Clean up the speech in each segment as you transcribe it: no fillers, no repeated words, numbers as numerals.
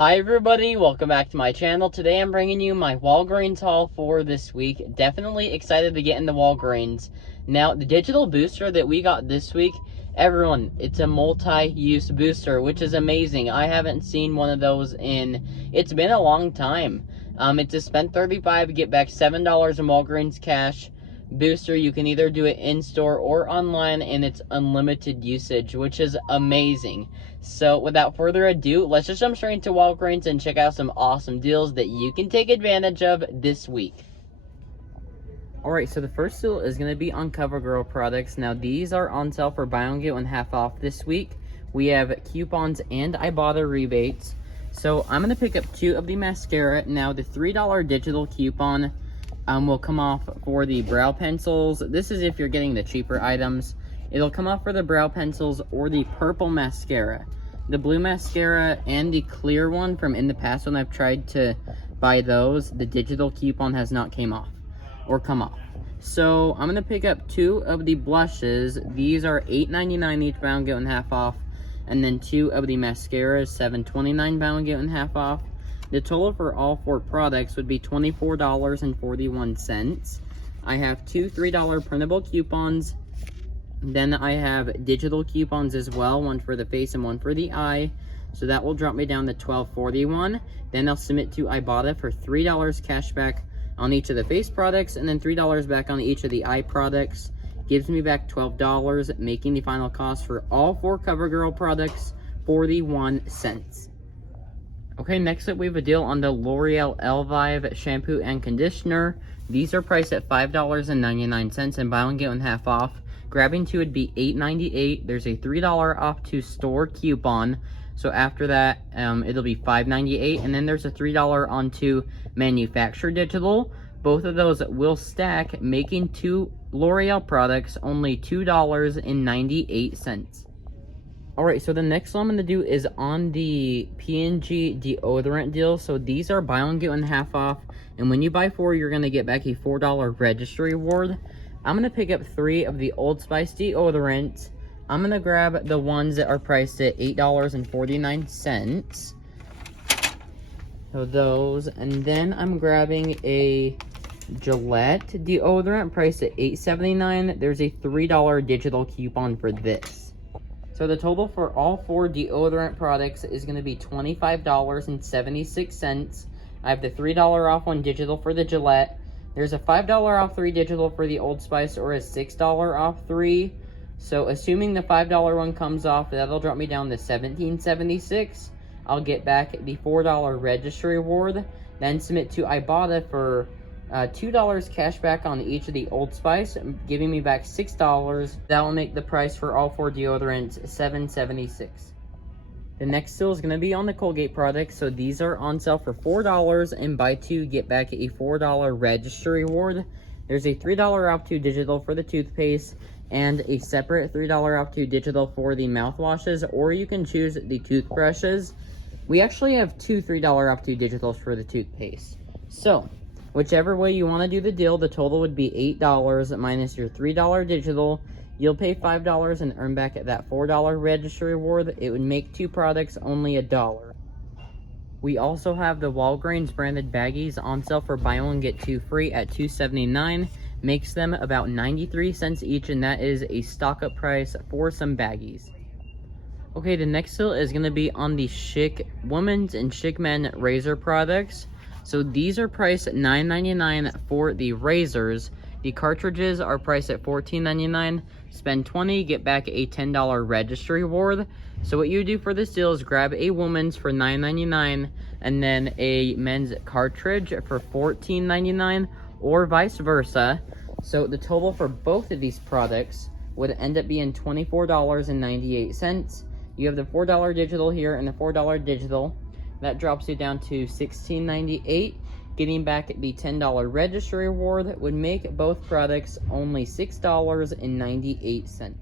Hi everybody, welcome back to my channel. Today I'm bringing you my Walgreens haul for this week. Definitely excited to get into Walgreens. Now, the digital booster that we got this week, everyone, it's a multi-use booster, which is amazing. I haven't seen one of those it's been a long time. It's a spend $35, get back $7 in Walgreens cash booster. You can either do it in-store or online, and it's unlimited usage, which is amazing. So without further ado, let's just jump straight into Walgreens and check out some awesome deals that you can take advantage of this week. Alright, so the first deal is going to be on Covergirl products. Now these are on sale for buy one get one half off this week. We have coupons and Ibotta rebates. So I'm going to pick up 2 of the mascara. Now the $3 digital coupon will come off for the brow pencils. This is if you're getting the cheaper items. It'll come off for the brow pencils or the purple mascara. The blue mascara and the clear one from in the past when I've tried to buy those, the digital coupon has not come off. So I'm gonna pick up 2 of the blushes. These are $8.99 each, buy one get one half off. And then 2 of the mascaras, $7.29 buy one get one half off. The total for all 4 products would be $24.41. I have 2 $3 printable coupons. Then I have digital coupons as well, one for the face and one for the eye. So that will drop me down to $12.41. Then I'll submit to Ibotta for $3 cash back on each of the face products, and then $3 back on each of the eye products. Gives me back $12, making the final cost for all 4 CoverGirl products 41 cents. Okay, next up we have a deal on the L'Oreal Elvive shampoo and conditioner. These are priced at $5.99 and buy one get one half off. Grabbing 2 would be $8.98. There's a $3 off to store coupon. So after that, it'll be $5.98. And then there's a $3 onto manufacturer digital. Both of those will stack, making 2 L'Oreal products only $2.98. Alright, so the next one I'm going to do is on the P&G deodorant deal. So these are buy one get one half off. And when you buy 4, you're going to get back a $4 registry reward. I'm going to pick up 3 of the Old Spice deodorants. I'm going to grab the ones that are priced at $8.49. So those. And then I'm grabbing a Gillette deodorant priced at $8.79. There's a $3 digital coupon for this. So the total for all 4 deodorant products is going to be $25.76. I have the $3 off one digital for the Gillette. There's a $5 off 3 digital for the Old Spice, or a $6 off 3. So assuming the $5 one comes off, that'll drop me down to $17.76. I'll get back the $4 registry reward, then submit to Ibotta for $2 cash back on each of the Old Spice, giving me back $6. That will make the price for all 4 deodorants $7.76. The next deal is going to be on the Colgate products. So these are on sale for $4, and buy 2 get back a $4 registry reward. There's a $3 off 2 digital for the toothpaste, and a separate $3 off 2 digital for the mouthwashes, or you can choose the toothbrushes. We actually have 2 $3 off 2 digitals for the toothpaste. So whichever way you want to do the deal, the total would be $8 minus your $3 digital. You'll pay $5 and earn back that $4 registry reward. It would make 2 products only $1. We also have the Walgreens branded baggies on sale for buy one get 2 free at $2.79. Makes them about 93 cents each, and that is a stock up price for some baggies. Okay, the next deal is going to be on the Chic Women's and Chic Men razor products. So these are priced at $9.99 for the razors. The cartridges are priced at $14.99. Spend $20, get back a $10 registry reward. So what you do for this deal is grab a woman's for $9.99 and then a men's cartridge for $14.99, or vice versa. So the total for both of these products would end up being $24.98. You have the $4 digital here and the $4 digital. That drops you down to $16.98. Getting back the $10 registry reward would make both products only $6.98.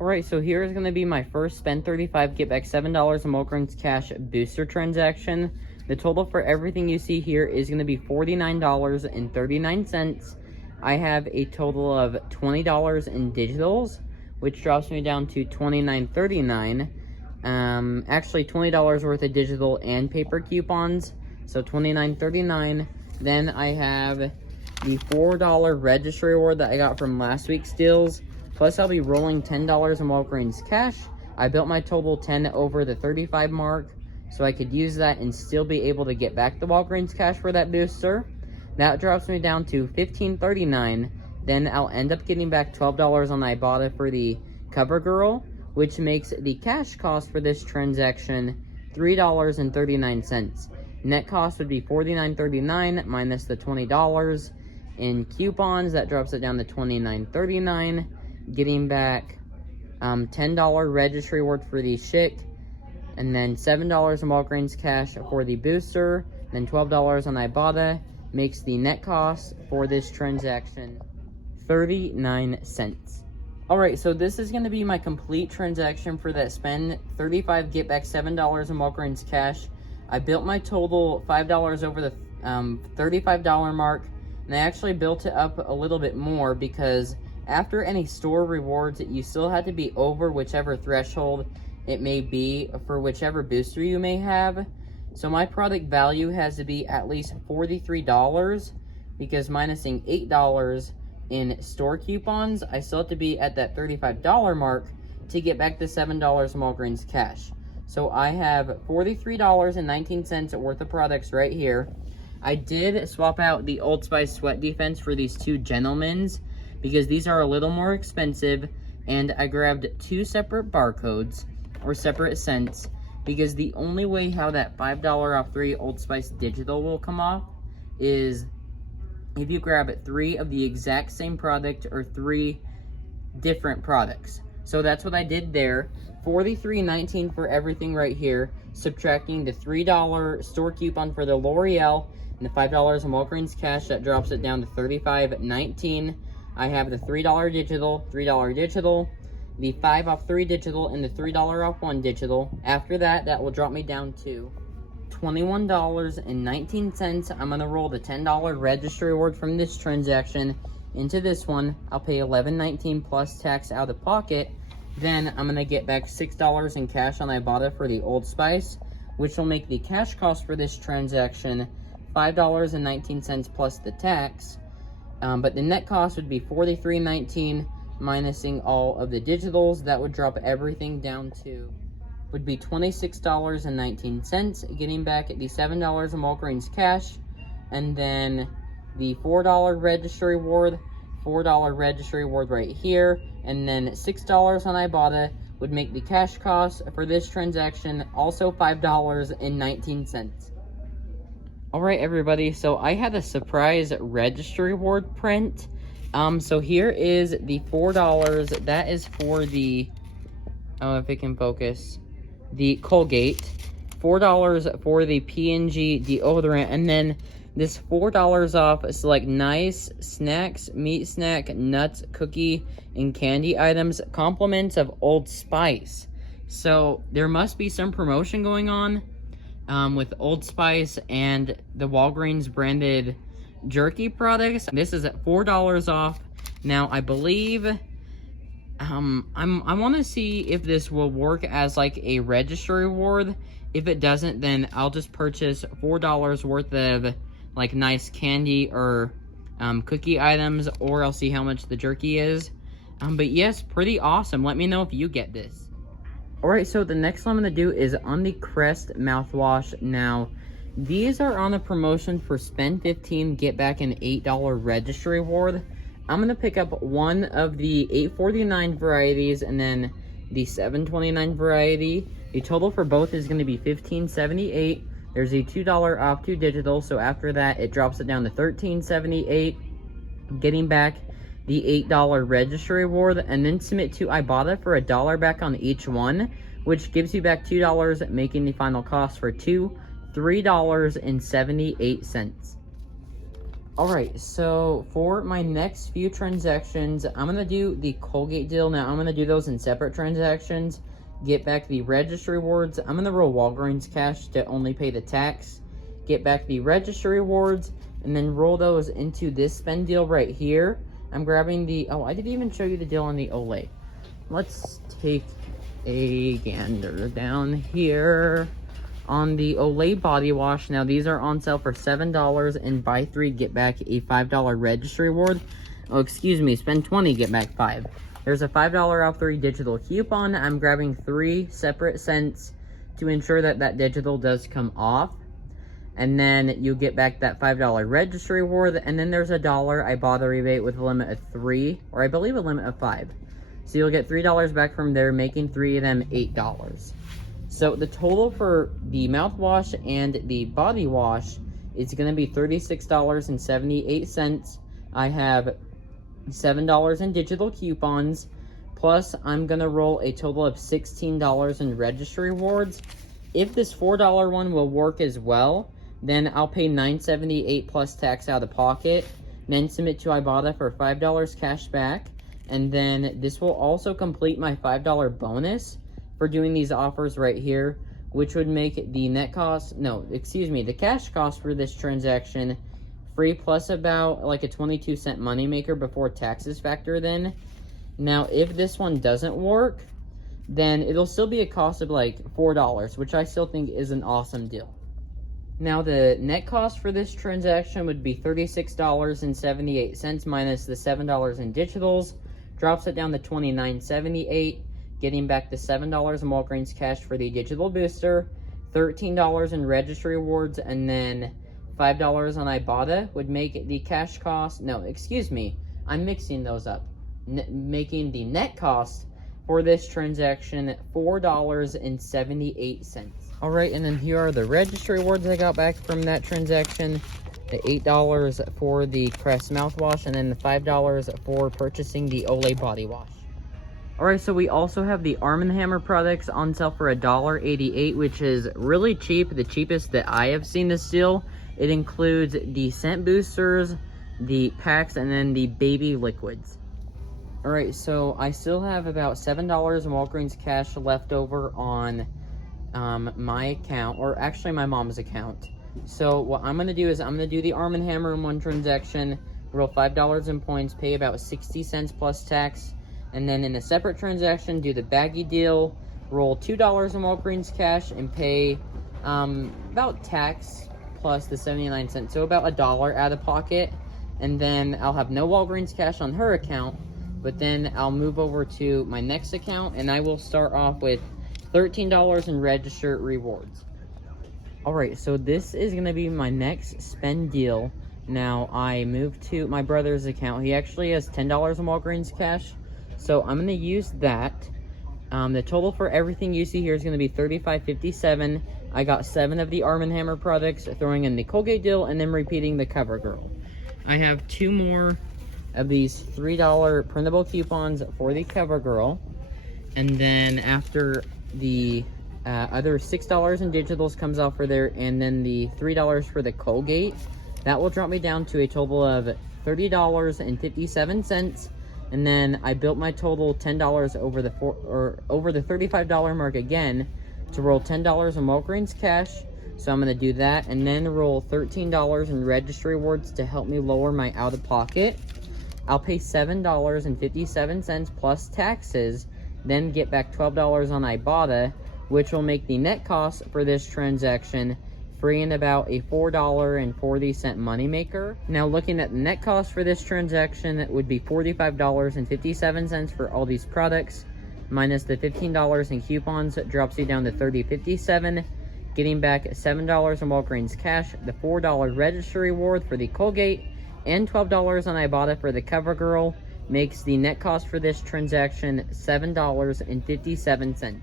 Alright, so here is going to be my first spend $35, get back $7 in Walgreens cash booster transaction. The total for everything you see here is going to be $49.39. I have a total of $20 in digitals, which drops me down to $29.39. actually $20 worth of digital and paper coupons, so $29.39. Then I have the $4 registry reward that I got from last week's deals, plus I'll be rolling $10 in Walgreens cash. I built my total 10 over the 35 mark, so I could use that and still be able to get back the Walgreens cash for that booster. That drops me down to $15.39. Then I'll end up getting back $12 on Ibotta for the Covergirl, which makes the cash cost for this transaction $3.39. Net cost would be $49.39 minus the $20 in coupons. That drops it down to $29.39. Getting back $10 registry reward for the Schick, and then $7 in Walgreens cash for the booster, then $12 on Ibotta, makes the net cost for this transaction 39 cents. Alright, so this is going to be my complete transaction for that spend 35, get back $7 in Walgreens cash. I built my total $5 over the $35 mark, and I actually built it up a little bit more because after any store rewards, you still had to be over whichever threshold it may be for whichever booster you may have. So my product value has to be at least $43 because minusing $8 in store coupons, I still have to be at that $35 mark to get back the $7 in Walgreens cash. So I have $43.19 worth of products right here. I did swap out the Old Spice Sweat Defense for these two Gentlemen's because these are a little more expensive, and I grabbed two separate barcodes or separate cents because the only way how that $5 off 3 Old Spice digital will come off is if you grab 3 of the exact same product or 3 different products. So that's what I did there. $43.19 for everything right here, subtracting the $3 store coupon for the L'Oreal and the $5 in Walgreens cash, that drops it down to $35.19. I have the $3 digital, the 5 off 3 digital, and the $3 off 1 digital. After that, that will drop me down to $21.19. I'm going to roll the $10 registry reward from this transaction into this one. I'll pay $11.19 plus tax out of pocket. Then I'm going to get back $6 in cash on Ibotta for the Old Spice, which will make the cash cost for this transaction $5.19 plus the tax. But the net cost would be $43.19 minusing all of the digitals. That would drop everything down to, would be $26.19, getting back at the $7 in Walgreens cash, and then the $4 registry reward, $4 registry reward right here, and then $6 on Ibotta would make the cash cost for this transaction also $5.19. Alright everybody, so I had a surprise registry reward print. So here is the $4, that is for the, oh, if it can focus, the Colgate, $4 for the P&G deodorant, and then this $4 off select nice snacks, meat snack, nuts, cookie, and candy items, compliments of Old Spice. So there must be some promotion going on with Old Spice and the Walgreens branded jerky products. This is at $4 off. Now I believe I want to see if this will work as like a registry reward. If it doesn't, then I'll just purchase $4 worth of like nice candy or cookie items, or I'll see how much the jerky is. But yes, pretty awesome. Let me know if you get this. Alright, so the next one I'm going to do is on the Crest mouthwash. Now, these are on a promotion for spend 15, get back an $8 registry reward. I'm going to pick up one of the $8.49 varieties and then the $7.29 variety. The total for both is going to be $15.78. There's a $2 off 2 digital, so after that it drops it down to $13.78, getting back the $8 registry reward, and then submit to Ibotta for $1 back on each one, which gives you back $2, making the final cost for $3.78. Alright, so for my next few transactions, I'm going to do the Colgate deal. Now, I'm going to do those in separate transactions. Get back the registry rewards. I'm going to roll Walgreens cash to only pay the tax. Get back the registry rewards, and then roll those into this spend deal right here. I'm grabbing the, oh, I didn't even show you the deal on the Olay. Let's take a gander down here on the Olay body wash. Now these are on sale for $7 and buy 3 get back a $5 registry reward. Oh, excuse me, spend 20 get back 5. There's a $5 off 3 digital coupon. I'm grabbing 3 separate cents to ensure that that digital does come off. And then you get back that $5 registry reward. And then there's a $1 I bought a rebate with a limit of 3, or I believe a limit of 5. So you'll get $3 back from there, making 3 of them $8. So the total for the mouthwash and the body wash is going to be $36.78. I have $7 in digital coupons, plus I'm going to roll a total of $16 in registry rewards. If this $4 one will work as well, then I'll pay $9.78 plus tax out of pocket, then submit to Ibotta for $5 cash back, and then this will also complete my $5 bonus for doing these offers right here, which would make the net cost, the cash cost for this transaction free, plus about like a 22-cent moneymaker before taxes factored in. Now, if this one doesn't work, then it'll still be a cost of like $4, which I still think is an awesome deal. Now, the net cost for this transaction would be $36.78 minus the $7 in digitals, drops it down to $29.78, getting back the $7 in Walgreens cash for the digital booster, $13 in registry rewards, and then $5 on Ibotta would make the cash cost, I'm mixing those up, making the net cost for this transaction $4.78. Alright, and then here are the registry rewards I got back from that transaction. The $8 for the Crest mouthwash, and then the $5 for purchasing the Olay body wash. Alright, so we also have the Arm & Hammer products on sale for $1.88, which is really cheap, the cheapest that I have seen this deal. It includes the scent boosters, the packs, and then the baby liquids. Alright, so I still have about $7 in Walgreens cash left over on my account, or actually my mom's account. So what I'm going to do is I'm going to do the Arm & Hammer in one transaction, roll $5 in points, pay about 60 cents plus tax, and then in a separate transaction do the baggy deal, roll $2 in Walgreens cash, and pay about tax plus the 79 cents, so about $1 out of pocket. And then I'll have no Walgreens cash on her account, but then I'll move over to my next account, and I will start off with $13 in register rewards. Alright, so this is going to be my next spend deal. Now, I moved to my brother's account. He actually has $10 in Walgreens cash, so I'm going to use that. The total for everything you see here is going to be $35.57. I got 7 of the Arm & Hammer products, throwing in the Colgate deal, and then repeating the Covergirl. I have 2 more of these $3 printable coupons for the Covergirl, and then after the other $6 in digitals comes off for there, and then the $3 for the Colgate, that will drop me down to a total of $30.57. And then I built my total $10 over the $35 mark again to roll $10 in Walgreens cash. So I'm going to do that, and then roll $13 in registry rewards to help me lower my out-of-pocket. I'll pay $7.57 plus taxes, then get back $12 on Ibotta, which will make the net cost for this transaction free and about a $4.40 moneymaker. Now, looking at the net cost for this transaction, it would be $45.57 for all these products, minus the $15 in coupons. That drops you down to $30.57, getting back $7 in Walgreens cash, the $4 registry reward for the Colgate, and $12 on Ibotta for the Covergirl, makes the net cost for this transaction $7.57.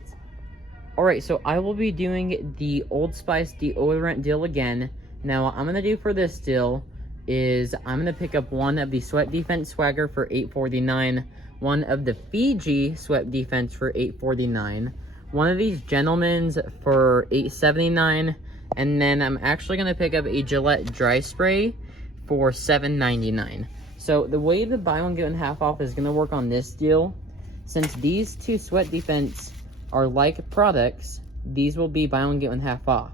Alright, so I will be doing the Old Spice deodorant deal again. Now, what I'm going to do for this deal is I'm going to pick up one of the Sweat Defense Swagger for $8.49, one of the Fiji Sweat Defense for $8.49, one of these Gentlemen's for $8.79, and then I'm actually going to pick up a Gillette Dry Spray for $7.99. So the way the buy one get one half off is going to work on this deal, since these two Sweat Defense are like products, these will be buy one get one half off.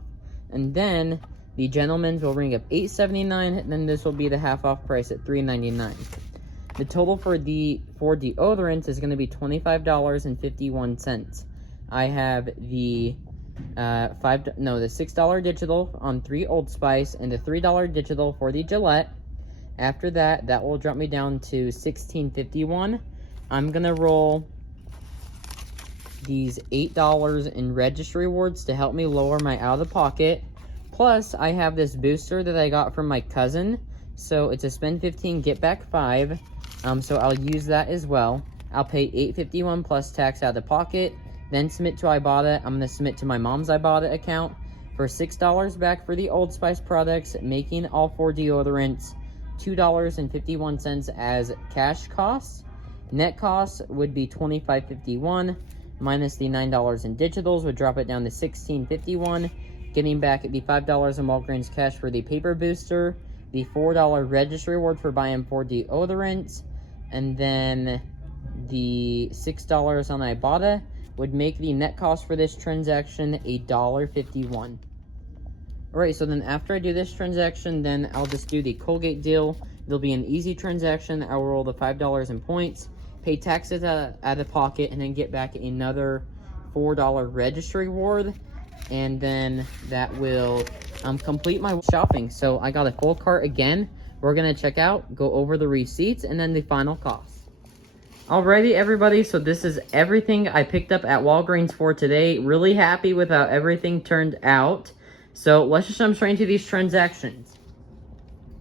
And then the Gentleman's will ring up $8.79, and then this will be the half off price at $3.99. The total for deodorants is going to be $25.51. I have the the $6 digital on 3 Old Spice and the $3 digital for the Gillette. After that, that will drop me down to $16.51. I'm gonna roll these $8 in registry rewards to help me lower my out-of-pocket. Plus, I have this booster that I got from my cousin. So it's a spend 15, get back 5. So I'll use that as well. I'll pay $8.51 plus tax out of pocket. Then submit to Ibotta. I'm going to submit to my mom's Ibotta account for $6 back for the Old Spice products, making all 4 deodorants $2.51 as cash costs. Net costs would be $25.51 minus the $9 in digitals would drop it down to $16.51. Getting back the $5 in Walgreens cash for the paper booster, the $4 registry reward for buying 4 deodorants, and then the $6 on Ibotta would make the net cost for this transaction $1.51. Alright, so then after I do this transaction, then I'll just do the Colgate deal. It'll be an easy transaction. I'll roll the $5 in points, pay taxes out of pocket, and then get back another $4 registry reward. And then that will complete my shopping. So I got a full cart again. We're going to check out, go over the receipts, and then the final cost. Alrighty, everybody. So this is everything I picked up at Walgreens for today. Really happy with how everything turned out. So let's just jump straight into these transactions.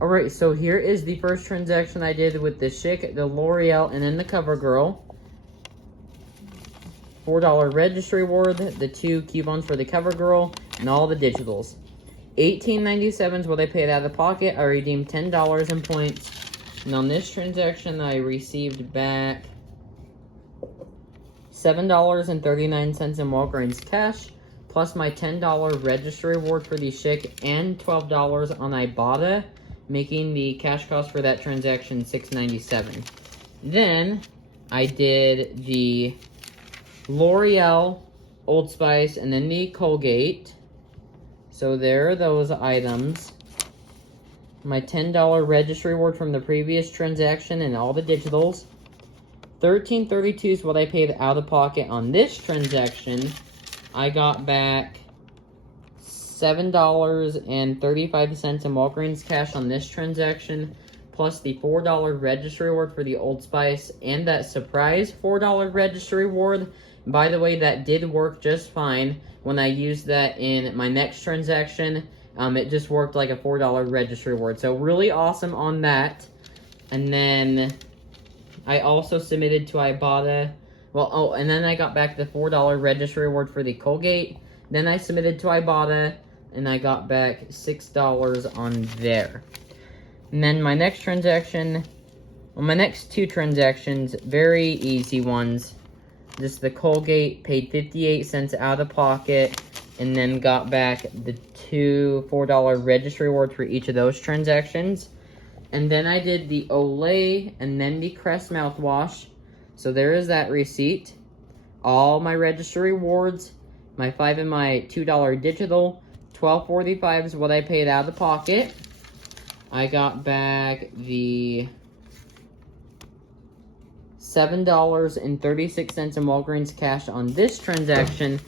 Alright, so here is the first transaction I did with the Schick, the L'Oreal, and then the Covergirl. $4 registry reward, the 2 coupons for the Covergirl, and all the digitals. $18.97 is what I paid out of pocket. I redeemed $10 in points. And on this transaction, I received back $7.39 in Walgreens cash, plus my $10 registry reward for the Schick and $12 on Ibotta, making the cash cost for that transaction $6.97. Then I did the L'Oreal, Old Spice, and then the Colgate. So there are those items. My $10 registry reward from the previous transaction and all the digitals. $13.32 is what I paid out of pocket on this transaction. I got back $7.35 in Walgreens cash on this transaction, plus the $4 registry reward for the Old Spice and that surprise $4 registry reward. By the way, that did work just fine when I used that in my next transaction. It just worked like a $4 registry reward. So really awesome on that. And then I also submitted to Ibotta. And then I got back the $4 registry reward for the Colgate. Then I submitted to Ibotta, and I got back $6 on there. And then my next transaction, my next 2 transactions, very easy ones. Just the Colgate, paid 58 cents out of pocket, and then got back the 2 $4 registry rewards for each of those transactions. And then I did the Olay and then the Crest mouthwash. So there is that receipt. All my registry rewards, my 5 and my $2 digital. $12.45 is what I paid out of the pocket. I got back the $7.36 in Walgreens cash on this transaction.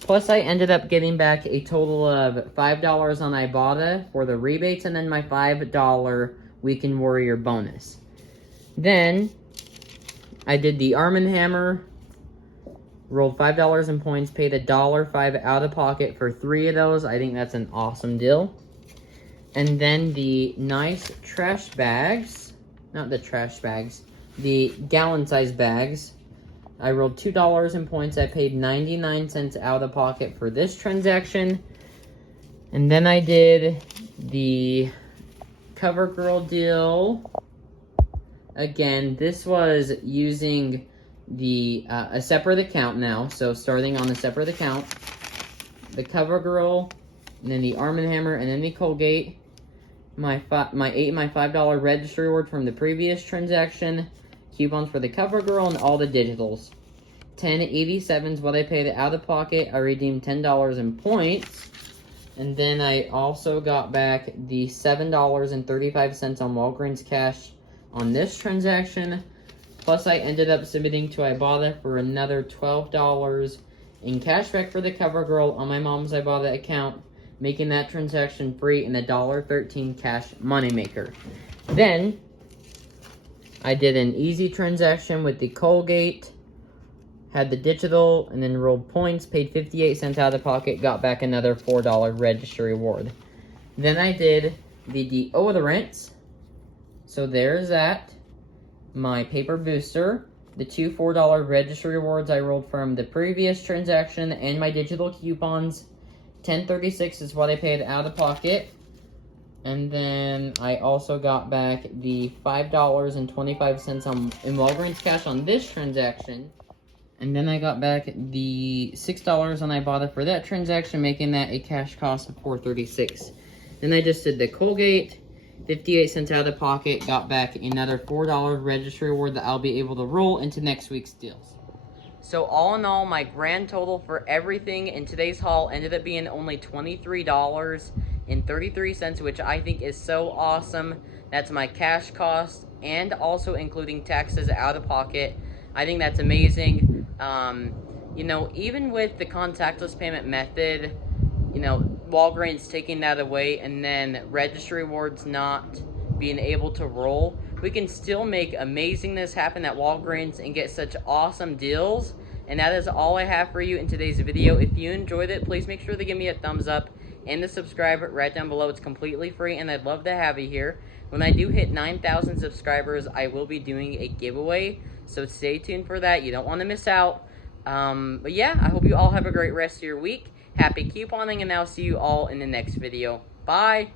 Plus, I ended up getting back a total of $5 on Ibotta for the rebates, and then my $5 Weekend Warrior bonus. Then, I did the Arm & Hammer, rolled $5 in points, paid $1.05 out of pocket for 3 of those. I think that's an awesome deal. And then the nice trash bags, not the trash bags, the gallon-sized bags. I rolled $2 in points. I paid 99 cents out of pocket for this transaction. And then I did the Covergirl deal. Again, this was using the a separate account now. So starting on a separate account. The Covergirl, and then the Arm & Hammer, and then the Colgate. My $8 and my $5 registry reward from the previous transaction. Coupons for the Covergirl and all the digitals. $10.87 is what I paid out of pocket. I redeemed $10 in points. And then I also got back the $7.35 on Walgreens cash on this transaction. Plus I ended up submitting to Ibotta for another $12.45 in cashback for the Covergirl on my mom's Ibotta account, making that transaction free and the $1.13 cash moneymaker. Then, I did an easy transaction with the Colgate, had the digital, and then rolled points, paid 58 cents out of pocket, got back another $4 registry reward. Then I did the deodorants, so there's that. My paper booster, the two $4 registry rewards I rolled from the previous transaction, and my digital coupons. $10.36 is what I paid out of pocket. And then I also got back the $5.25 in Walgreens cash on this transaction. And then I got back the $6 on Ibotta for that transaction, making that a cash cost of $4.36. Then I just did the Colgate, 58 cents out of pocket, got back another $4 registry reward that I'll be able to roll into next week's deals. So all in all, my grand total for everything in today's haul ended up being only $23.33, which I think is so awesome. That's my cash cost and also including taxes out of pocket. I think that's amazing. You know, even with the contactless payment method, you know, Walgreens taking that away and then registry rewards not being able to roll, we can still make amazingness happen at Walgreens and get such awesome deals. And that is all I have for you in today's video. If you enjoyed it, please make sure to give me a thumbs up and to subscribe right down below. It's completely free and I'd love to have you here. When I do hit 9,000 subscribers, I will be doing a giveaway, so stay tuned for that. You don't want to miss out. But yeah, I hope you all have a great rest of your week. Happy couponing, and I'll see you all in the next video. Bye!